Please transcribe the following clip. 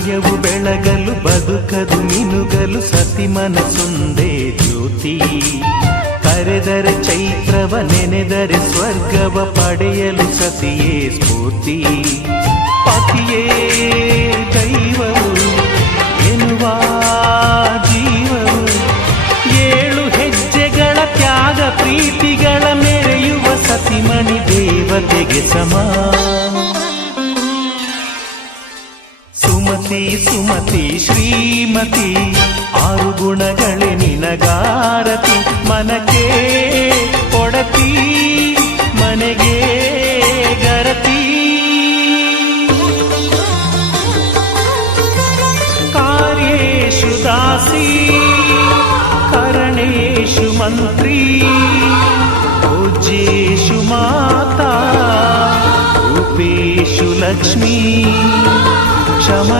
ಹೃದಯವು ಬೆಳಗಲು ಬದುಕದು ಮಿನುಗಲು ಸತಿ ಮನಸೊಂದೇ ಜ್ಯೋತಿ. ಕರೆದರೆ ಚೈತ್ರವ ನೆನೆದರೆ ಸ್ವರ್ಗವ ಪಡೆಯಲು ಸತಿಯೇ ಸ್ಫೂರ್ತಿ. ಪತಿಯೇ ದೈವವು ಎನ್ನುವ ಜೀವವು, 7 ಹೆಜ್ಜೆಗಳ ತ್ಯಾಗ ಪ್ರೀತಿಗಳ ಮೆರೆಯುವ ಸತಿಮಣಿ ದೇವತೆಗೆ ಸಮ. ಸುಮತಿ ಸುಮತಿ ಶ್ರೀಮತಿ 6 ಗುಣಗಳೇ ನಿನಗಾರತಿ. ಮನಕ್ಕೆ ಕೊಡತಿ ಮನೆಗೆ ಗರತಿ. ಕಾರ್ಯೇಷು ದಾಸಿ ಕರಣೇಷು ಮಂತ್ರಿ. ಪೂಜ್ಯೇಷು ಮಾತಾ ರೂಪೇಷು ಲಕ್ಷ್ಮೀ. ಕ್ಷಮ